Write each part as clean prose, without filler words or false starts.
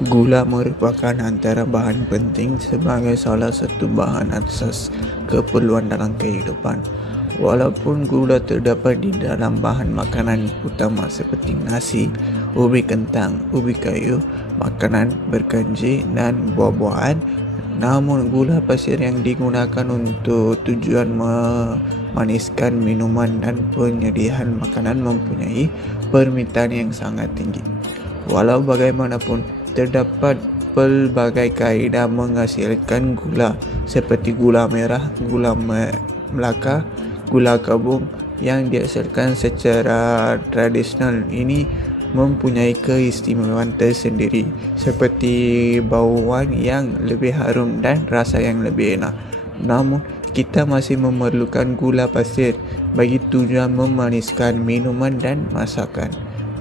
Gula merupakan antara bahan penting sebagai salah satu bahan asas keperluan dalam kehidupan. Walaupun gula terdapat di dalam bahan makanan utama seperti nasi, ubi kentang, ubi kayu, makanan berkanji dan buah-buahan, namun gula pasir yang digunakan untuk tujuan memaniskan minuman dan penyediaan makanan mempunyai permintaan yang sangat tinggi. Walau bagaimanapun, terdapat pelbagai kaedah menghasilkan gula seperti gula merah, gula melaka, gula kabung yang dihasilkan secara tradisional. Ini mempunyai keistimewaan tersendiri seperti bauan yang lebih harum dan rasa yang lebih enak. Namun, kita masih memerlukan gula pasir bagi tujuan memaniskan minuman dan masakan.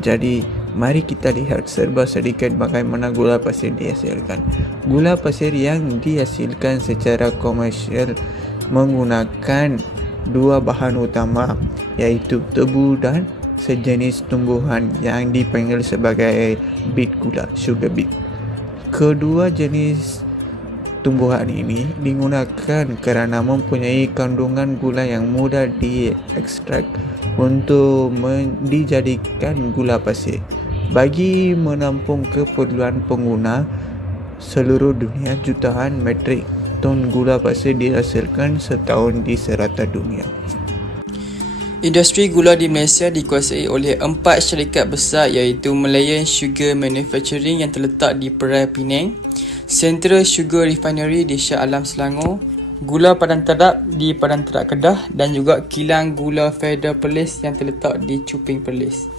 Jadi, mari kita lihat serba sedikit bagaimana gula pasir dihasilkan. Gula pasir yang dihasilkan secara komersial menggunakan dua bahan utama, yaitu tebu dan sejenis tumbuhan yang dipanggil sebagai beet gula, sugar beet. Kedua jenis tumbuhan ini digunakan kerana mempunyai kandungan gula yang mudah diekstrak untuk dijadikan gula pasir. Bagi menampung keperluan pengguna seluruh dunia, jutaan metrik ton gula pasir dihasilkan setahun di serata dunia. Industri gula di Malaysia dikuasai oleh 4 syarikat besar iaitu Malayan Sugar Manufacturing yang terletak di Perai Penang, Central Sugar Refinery di Shah Alam Selangor, Gula Padang Terap di Padang Terap Kedah dan juga Kilang Gula Feeder Perlis yang terletak di Cuping Perlis.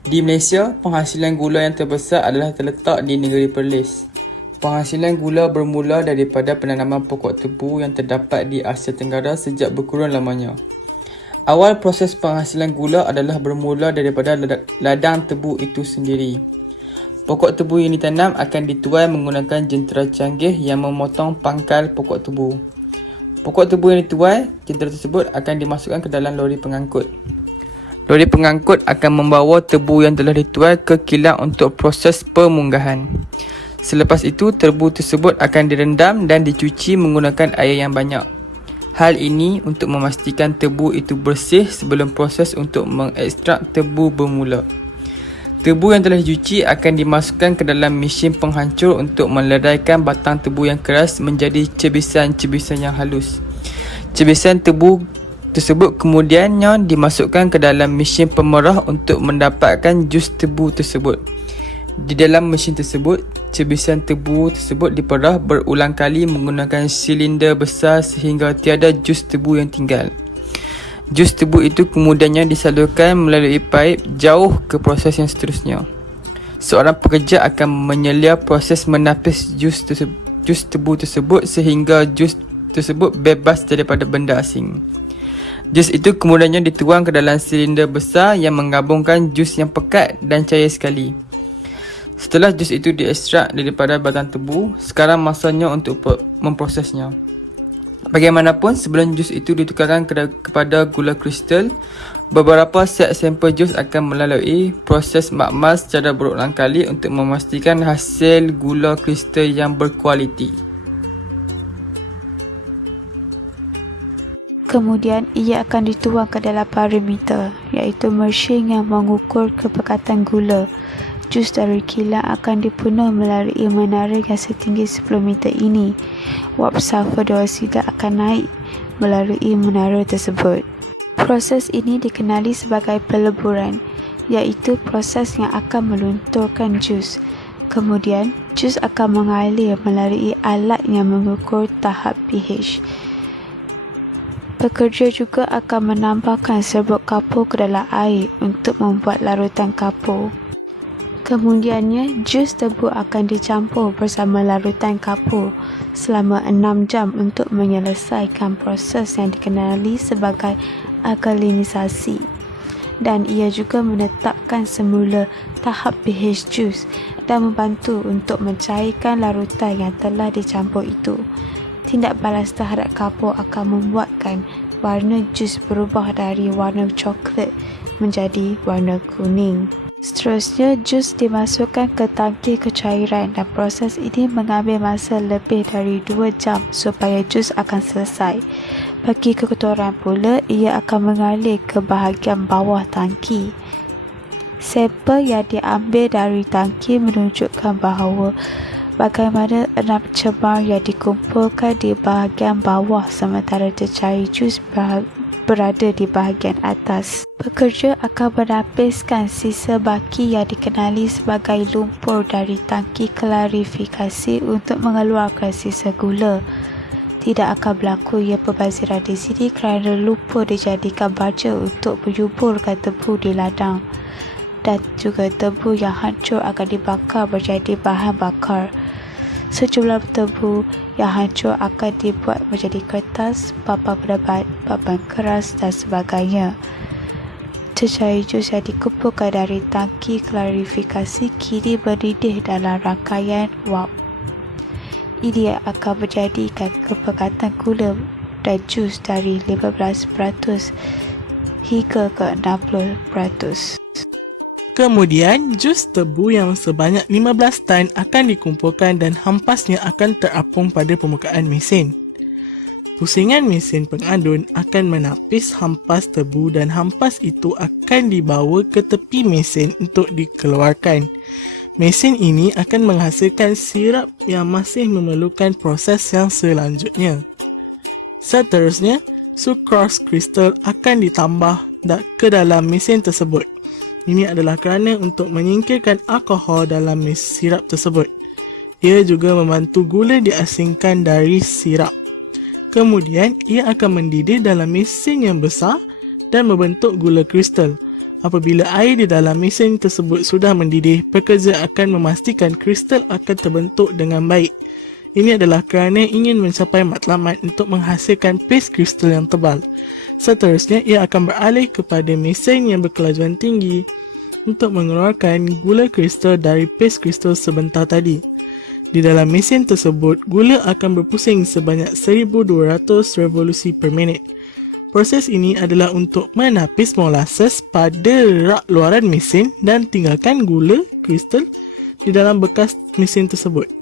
Di Malaysia, penghasilan gula yang terbesar adalah terletak di negeri Perlis. Penghasilan gula bermula daripada penanaman pokok tebu yang terdapat di Asia Tenggara sejak berkurun lamanya. Awal proses penghasilan gula adalah bermula daripada ladang tebu itu sendiri. Pokok tebu yang ditanam akan dituai menggunakan jentera canggih yang memotong pangkal pokok tebu. Pokok tebu yang dituai, jentera tersebut akan dimasukkan ke dalam lori pengangkut. Lori pengangkut akan membawa tebu yang telah dituai ke kilang untuk proses pemunggahan. Selepas itu, tebu tersebut akan direndam dan dicuci menggunakan air yang banyak. Hal ini untuk memastikan tebu itu bersih sebelum proses untuk mengekstrak tebu bermula. Tebu yang telah dicuci akan dimasukkan ke dalam mesin penghancur untuk meleraikan batang tebu yang keras menjadi cebisan-cebisan yang halus. Cebisan tebu tersebut kemudiannya dimasukkan ke dalam mesin pemerah untuk mendapatkan jus tebu tersebut. Di dalam mesin tersebut, cebisan tebu tersebut diperah berulang kali menggunakan silinder besar sehingga tiada jus tebu yang tinggal. Jus tebu itu kemudiannya disalurkan melalui paip jauh ke proses yang seterusnya. Seorang pekerja akan menyelia proses menapis jus tebu tersebut sehingga jus tersebut bebas daripada benda asing. Jus itu kemudiannya dituang ke dalam silinder besar yang menggabungkan jus yang pekat dan cair sekali. Setelah jus itu diekstrak daripada batang tebu, sekarang masanya untuk memprosesnya. Bagaimanapun, sebelum jus itu ditukarkan kepada gula kristal, beberapa set sampel jus akan melalui proses makmal secara berulang kali untuk memastikan hasil gula kristal yang berkualiti. Kemudian, ia akan dituang ke dalam parameter, iaitu mesin yang mengukur kepekatan gula. Jus dari kilang akan dipenuh melalui menara yang setinggi 10 meter ini. Wap sulfur dioksida akan naik melalui menara tersebut. Proses ini dikenali sebagai peleburan, iaitu proses yang akan melunturkan jus. Kemudian, jus akan mengalir melalui alat yang mengukur tahap pH. Pekerja juga akan menambahkan serbuk kapur ke dalam air untuk membuat larutan kapur. Kemudiannya, jus tebu akan dicampur bersama larutan kapur selama 6 jam untuk menyelesaikan proses yang dikenali sebagai alkalinisasi. Dan ia juga menetapkan semula tahap pH jus dan membantu untuk mencairkan larutan yang telah dicampur itu. Tindak balas terhadap kapur akan membuatkan warna jus berubah dari warna coklat menjadi warna kuning. Seterusnya, jus dimasukkan ke tangki kecairan dan proses ini mengambil masa lebih dari 2 jam supaya jus akan selesai. Bagi kekotoran pula, ia akan mengalir ke bahagian bawah tangki. Sampel yang diambil dari tangki menunjukkan bahawa bagaimana 6 cemar yang dikumpulkan di bahagian bawah sementara tercari jus berada di bahagian atas. Pekerja akan menapiskan sisa baki yang dikenali sebagai lumpur dari tangki klarifikasi untuk mengeluarkan sisa gula. Tidak akan berlaku ia pembaziran di sini kerana lumpur dijadikan baja untuk menyuburkan tebu di ladang. Dan juga tebu yang hancur akan dibakar menjadi bahan bakar. Sejumlah tebu yang hancur akan dibuat menjadi kertas, papan penebat, papan keras dan sebagainya. Cecair jus yang dikumpulkan dari tangki klarifikasi kini mendidih dalam rangkaian wap. Ini akan menjadikan kepekatan gula dan jus dari 15% hingga ke 60%. Kemudian, jus tebu yang sebanyak 15 tan akan dikumpulkan dan hampasnya akan terapung pada permukaan mesin. Pusingan mesin pengadun akan menapis hampas tebu dan hampas itu akan dibawa ke tepi mesin untuk dikeluarkan. Mesin ini akan menghasilkan sirap yang masih memerlukan proses yang selanjutnya. Seterusnya, sucrose kristal akan ditambah ke dalam mesin tersebut. Ini adalah kerana untuk menyingkirkan alkohol dalam sirap tersebut. Ia juga membantu gula diasingkan dari sirap. Kemudian, ia akan mendidih dalam mesin yang besar dan membentuk gula kristal. Apabila air di dalam mesin tersebut sudah mendidih, pekerja akan memastikan kristal akan terbentuk dengan baik. Ini adalah kerana ingin mencapai matlamat untuk menghasilkan paste kristal yang tebal. Seterusnya, ia akan beralih kepada mesin yang berkelajuan tinggi untuk mengeluarkan gula kristal dari paste kristal sebentar tadi. Di dalam mesin tersebut, gula akan berpusing sebanyak 1200 revolusi per minit. Proses ini adalah untuk menapis molasses pada rak luaran mesin dan tinggalkan gula kristal di dalam bekas mesin tersebut.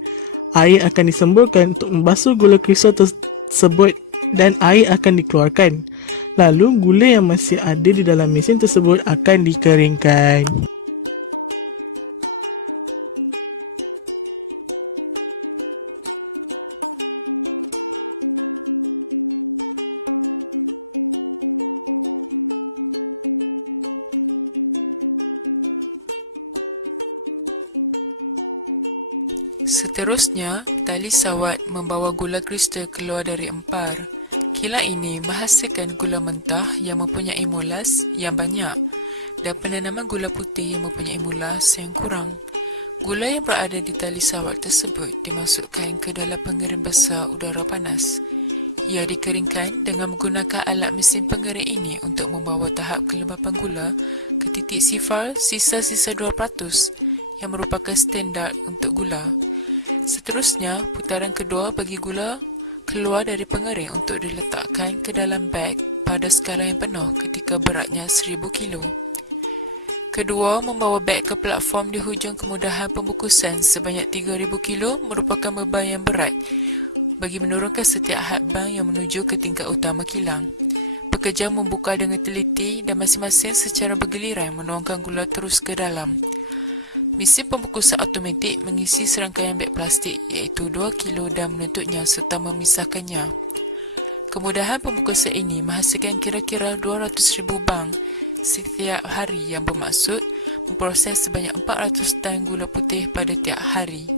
Air akan disemburkan untuk membasuh gula kristal tersebut dan air akan dikeluarkan. Lalu gula yang masih ada di dalam mesin tersebut akan dikeringkan. Seterusnya, tali sawat membawa gula kristal keluar dari empar. Kilat ini menghasilkan gula mentah yang mempunyai molas yang banyak dan penanaman gula putih yang mempunyai molas yang kurang. Gula yang berada di tali sawat tersebut dimasukkan ke dalam pengering besar udara panas. Ia dikeringkan dengan menggunakan alat mesin pengering ini untuk membawa tahap kelembapan gula ke titik sifar sisa-sisa 2% yang merupakan standard untuk gula. Seterusnya, putaran kedua bagi gula keluar dari pengering untuk diletakkan ke dalam beg pada skala yang penuh ketika beratnya 1000 kilo. Kedua, membawa beg ke platform di hujung kemudahan pembungkusan sebanyak 3000 kilo merupakan beban yang berat bagi menurunkan setiap had bang yang menuju ke tingkat utama kilang. Pekerja membuka dengan teliti dan masing-masing secara bergiliran menuangkan gula terus ke dalam. Mesin pembungkusan automatik mengisi serangkaian beg plastik iaitu 2 kilo dan menutupnya serta memisahkannya. Kemudahan pembungkusan ini menghasilkan kira-kira 200,000 bang setiap hari yang bermaksud memproses sebanyak 400 tan gula putih pada tiap hari.